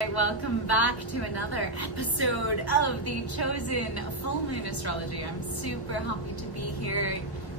Welcome back to another episode of the ChoZen Full Moon Astrology. I'm super happy to be here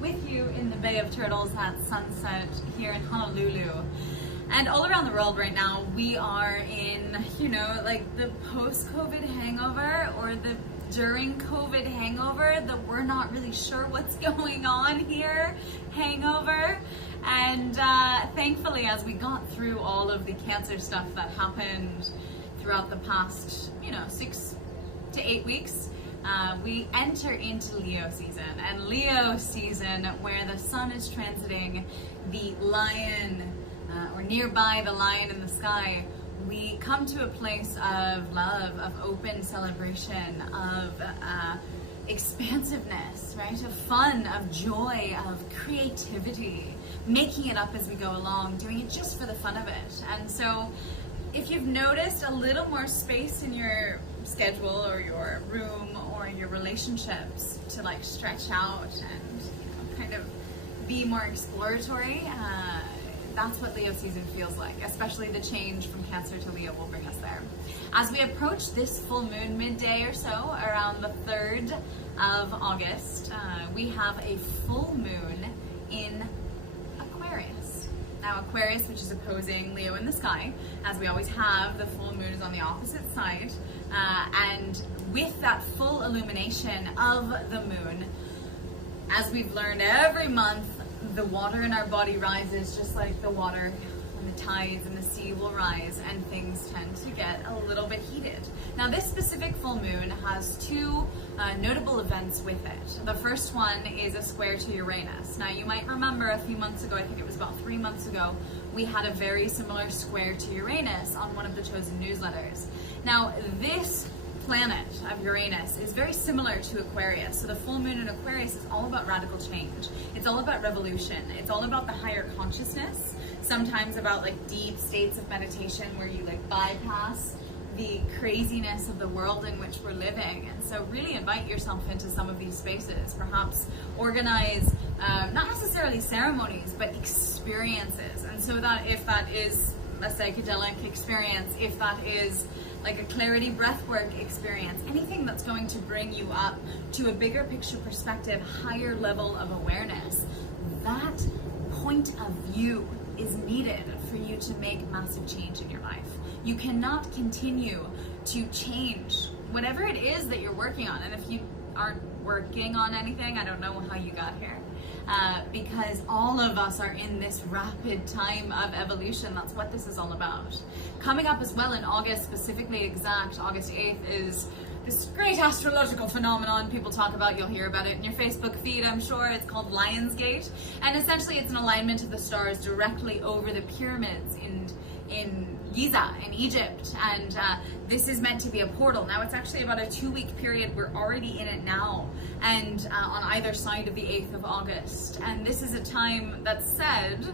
with you in the Bay of Turtles at sunset here in Honolulu. And all around the world right now, we are in, like the post-COVID hangover or the during COVID hangover, the we're not really sure what's going on here hangover. And thankfully, as we got through all of the Cancer stuff that happened throughout the past, 6 to 8 weeks, we enter into Leo season. And Leo season, where the sun is transiting the lion, or nearby the lion in the sky, we come to a place of love, of open celebration, of expansiveness, right? Of fun, of joy, of creativity, making it up as we go along, doing it just for the fun of it. And so if you've noticed a little more space in your schedule or your room or your relationships to like stretch out and kind of be more exploratory, that's what Leo season feels like, especially the change from Cancer to Leo will bring us there. As we approach this full moon midday or so, around the 3rd of August, we have a full moon in Aquarius. Now Aquarius, which is opposing Leo in the sky, as we always have, the full moon is on the opposite side, and with that full illumination of the moon, as we've learned every month, the water in our body rises just like the water and the tides and the sea will rise, and things tend to get a little bit heated. Now this specific full moon has two notable events with it. The first one is a square to Uranus. Now you might remember a few months ago, I think it was about 3 months ago, we had a very similar square to Uranus on one of the ChoZen newsletters. Now this planet of Uranus is very similar to Aquarius. So the full moon in Aquarius is all about radical change. It's all about revolution. It's all about the higher consciousness, sometimes about like deep states of meditation where you like bypass the craziness of the world in which we're living. And so really invite yourself into some of these spaces. Perhaps organize not necessarily ceremonies, but experiences. And so that if that is a psychedelic experience, if that is like a clarity breathwork experience, anything that's going to bring you up to a bigger picture perspective, higher level of awareness, that point of view is needed for you to make massive change in your life. You cannot continue to change whatever it is that you're working on. And if you aren't working on anything, I don't know how you got here. Because all of us are in this rapid time of evolution. That's what this is all about. Coming up as well in August, specifically exact August 8th, is this great astrological phenomenon people talk about. You'll hear about it in your Facebook feed, I'm sure. It's called Lionsgate. And essentially it's an alignment of the stars directly over the pyramids in Giza in Egypt, and this is meant to be a portal. Now it's actually about a 2-week period. We're already in it now, and on either side of the 8th of August. And this is a time that's said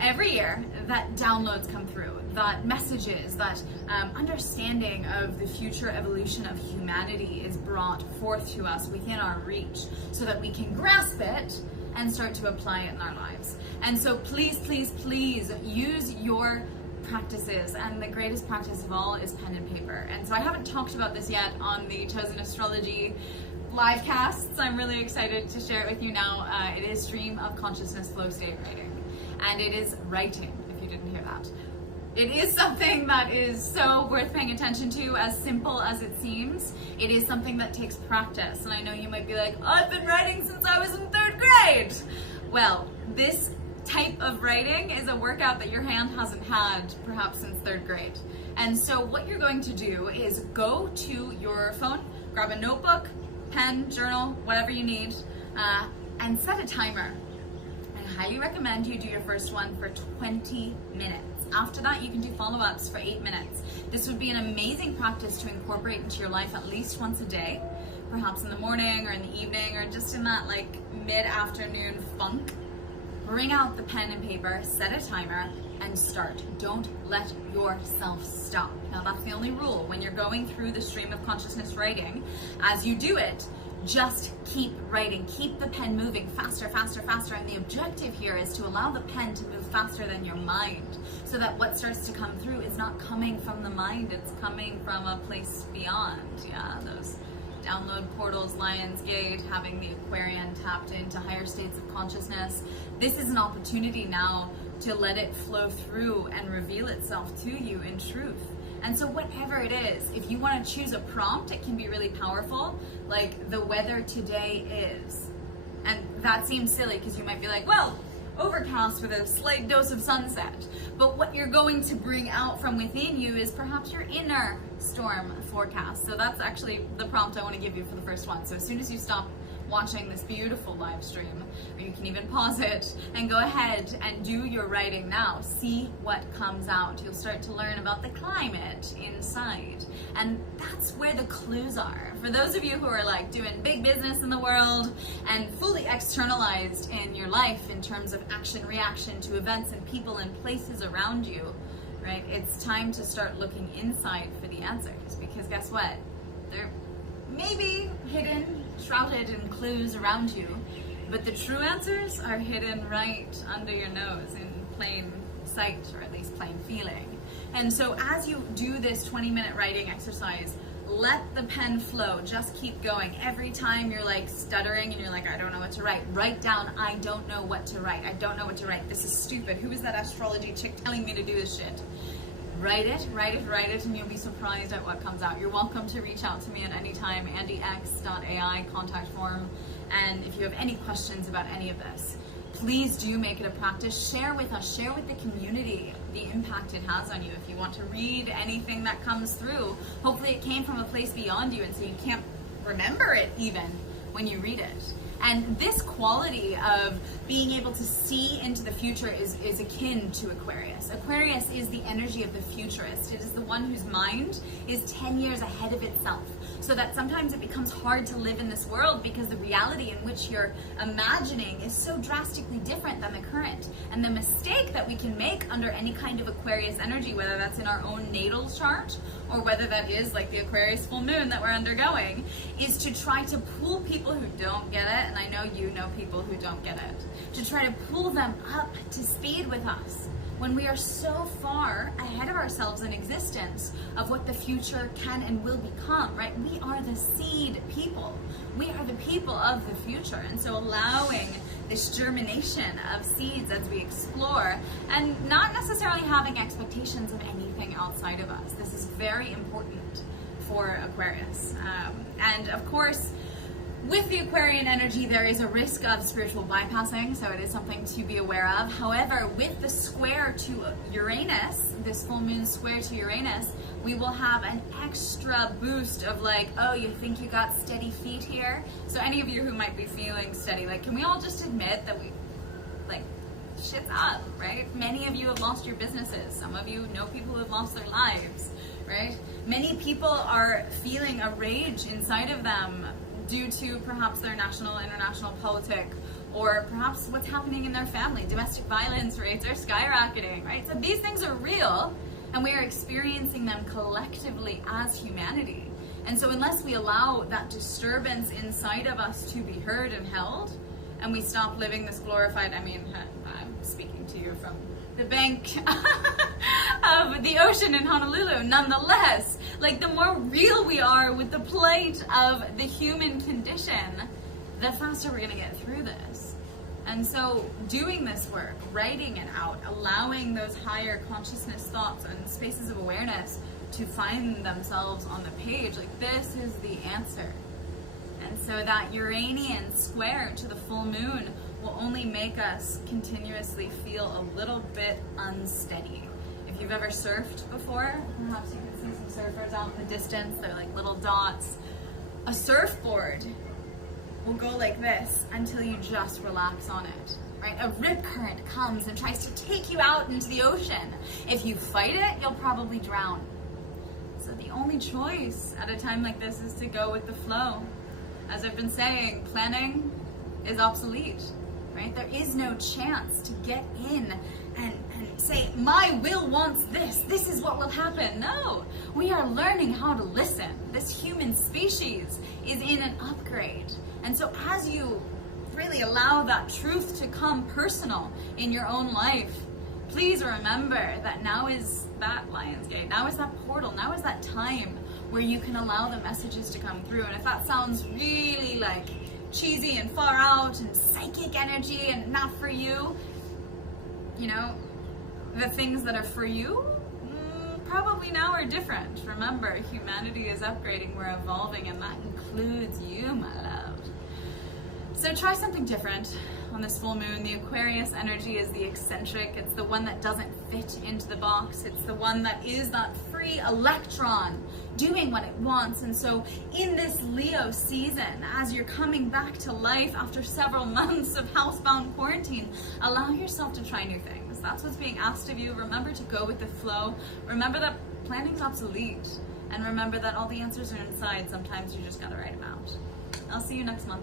every year that downloads come through, that messages, that understanding of the future evolution of humanity is brought forth to us within our reach so that we can grasp it and start to apply it in our lives. And so please, please, please use your practices, and the greatest practice of all is pen and paper. And so I haven't talked about this yet on the ChoZen Astrology live casts. I'm really excited to share it with you now. It is stream of consciousness flow state writing, and it is writing, if you didn't hear that. It is something that is so worth paying attention to, as simple as it seems. It is something that takes practice, and I know you might be like, I've been writing since I was in 3rd grade. Well, this type of writing is a workout that your hand hasn't had perhaps since 3rd grade. And so what you're going to do is go to your phone, grab a notebook, pen, journal, whatever you need, and set a timer. I highly recommend you do your first one for 20 minutes. After that, you can do follow-ups for 8 minutes. This would be an amazing practice to incorporate into your life at least once a day, perhaps in the morning or in the evening, or just in that like mid-afternoon funk. Bring out the pen and paper, set a timer, and start. Don't let yourself stop. Now that's the only rule. When you're going through the stream of consciousness writing, as you do it, just keep writing, keep the pen moving faster, faster, faster. And the objective here is to allow the pen to move faster than your mind, so that what starts to come through is not coming from the mind, it's coming from a place beyond. Yeah, those download portals, Lionsgate, having the Aquarian tapped into higher states of consciousness. This is an opportunity now to let it flow through and reveal itself to you in truth. And so whatever it is, if you want to choose a prompt, it can be really powerful, like the weather today is. And that seems silly because you might be like, well, overcast with a slight dose of sunset. But what you're going to bring out from within you is perhaps your inner storm forecast. So that's actually the prompt I want to give you for the first one. So as soon as you stop watching this beautiful live stream, or you can even pause it and go ahead and do your writing now. See what comes out. You'll start to learn about the climate inside. And that's where the clues are. For those of you who are like doing big business in the world and fully externalized in your life in terms of action, reaction to events and people and places around you, right? It's time to start looking inside for the answers, because guess what? They're maybe hidden, shrouded in clues around you, but the true answers are hidden right under your nose in plain sight, or at least plain feeling. And so as you do this 20-minute writing exercise, let the pen flow, just keep going. Every time you're like stuttering and you're like, I don't know what to write down, I don't know what to write. I don't know what to write. This is stupid. Who is that astrology chick telling me to do this shit? Write it, write it, write it, and you'll be surprised at what comes out. You're welcome to reach out to me at any time, andyx.ai contact form. And if you have any questions about any of this, please do make it a practice. Share with us, share with the community the impact it has on you. If you want to read anything that comes through, hopefully it came from a place beyond you, and so you can't remember it even when you read it. And this quality of being able to see into the future is akin to Aquarius. Aquarius is the energy of the futurist. It is the one whose mind is 10 years ahead of itself. So that sometimes it becomes hard to live in this world because the reality in which you're imagining is so drastically different than the current. And the mistake that we can make under any kind of Aquarius energy, whether that's in our own natal chart or whether that is like the Aquarius full moon that we're undergoing, is to try to pull people who don't get it, and I know you know people who don't get it, to try to pull them up to speed with us when we are so far ahead of ourselves in existence of what the future can and will become, right? We are the seed people. We are the people of the future. And so allowing this germination of seeds as we explore, and not necessarily having expectations of anything outside of us. This is very important for Aquarius. And of course, with the Aquarian energy, there is a risk of spiritual bypassing, so it is something to be aware of. However, with the square to Uranus, this full moon square to Uranus, we will have an extra boost of like, oh, you think you got steady feet here? So any of you who might be feeling steady, like, can we all just admit that we, like, shit's up, right? Many of you have lost your businesses. Some of you know people who have lost their lives, right? Many people are feeling a rage inside of them due to perhaps their national, international politic, or perhaps what's happening in their family. Domestic violence rates are skyrocketing, right? So these things are real, and we are experiencing them collectively as humanity. And so unless we allow that disturbance inside of us to be heard and held, and we stop living this glorified, I mean, I'm speaking to you from the bank of the ocean in Honolulu, nonetheless, like the more real we are with the plight of the human condition, the faster we're gonna get through this. And so doing this work, writing it out, allowing those higher consciousness thoughts and spaces of awareness to find themselves on the page, like this is the answer. And so that Uranian square to the full moon will only make us continuously feel a little bit unsteady. If you've ever surfed before, perhaps you can see some surfers out in the distance, they're like little dots. A surfboard will go like this until you just relax on it, right? A rip current comes and tries to take you out into the ocean. If you fight it, you'll probably drown. So the only choice at a time like this is to go with the flow. As I've been saying, planning is obsolete. right? There is no chance to get in and say, my will wants this, this is what will happen. No, we are learning how to listen. This human species is in an upgrade. And so as you really allow that truth to come personal in your own life, please remember that now is that Lionsgate, now is that portal, now is that time where you can allow the messages to come through. And if that sounds really like cheesy and far out and psychic energy and not for you, you know, the things that are for you probably now are different. Remember, humanity is upgrading, we're evolving, and that includes you, my love. So try something different on this full moon. The Aquarius energy is the eccentric. It's the one that doesn't fit into the box. It's the one that is that free electron doing what it wants. And so in this Leo season, as you're coming back to life after several months of housebound quarantine, allow yourself to try new things. That's what's being asked of you. Remember to go with the flow. Remember that planning's obsolete. And remember that all the answers are inside. Sometimes you just gotta write them out. I'll see you next month.